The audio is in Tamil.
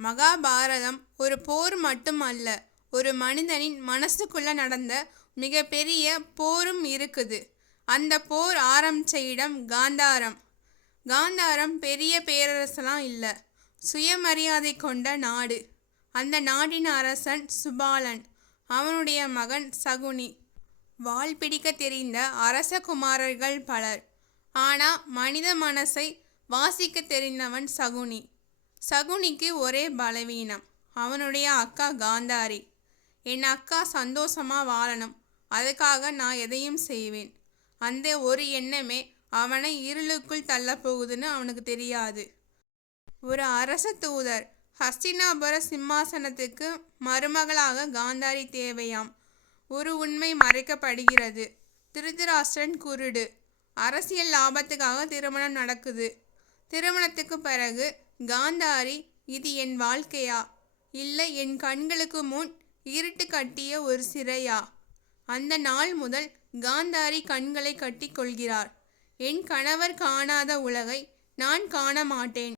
மகாபாரதம் ஒரு போர் மட்டுமல்ல, ஒரு மனிதனின் மனசுக்குள்ள நடந்த மிகப்பெரிய போரும் இருக்குது. அந்த போர் ஆரம்பிச்ச இடம் காந்தாரம். காந்தாரம் பெரிய பேரரசெல்லாம் இல்லை, சுயமரியாதை கொண்ட நாடு. அந்த நாட்டின் அரசன் சுபாலன், அவனுடைய மகன் சகுனி. வாள் பிடிக்க தெரிந்த அரச குமாரர்கள் பலர். ஆனா மனித மனசை வாசிக்க தெரிந்தவன் சகுனி. சகுனிக்கு ஒரே பலவீனம், அவனுடைய அக்கா காந்தாரி. என் அக்கா சந்தோஷமா வாழணும், அதுக்காக நான் எதையும் செய்வேன். அந்த ஒரு எண்ணமே அவனை இருளுக்குள் தள்ளப்போகுதுன்னு அவனுக்கு தெரியாது. ஒரு அரச தூதர், ஹஸ்தினாபுர சிம்மாசனத்துக்கு மருமகளாக காந்தாரி தேவையாம். ஒரு உண்மை மறைக்கப்படுகிறது. திருதராஷ்டிரன் குருடு. அரசியல் லாபத்துக்காக திருமணம் நடக்குது. திருமணத்துக்கு பிறகு காந்தாரி, இது என் வாழ்க்கையா, இல்லை என் கண்களுக்கு முன் இருட்டு கட்டிய ஒரு சிறையா? அந்த நாள் முதல் காந்தாரி கண்களை கட்டி கொள்கிறார். என் கணவர் காணாத உலகை நான் காண மாட்டேன்.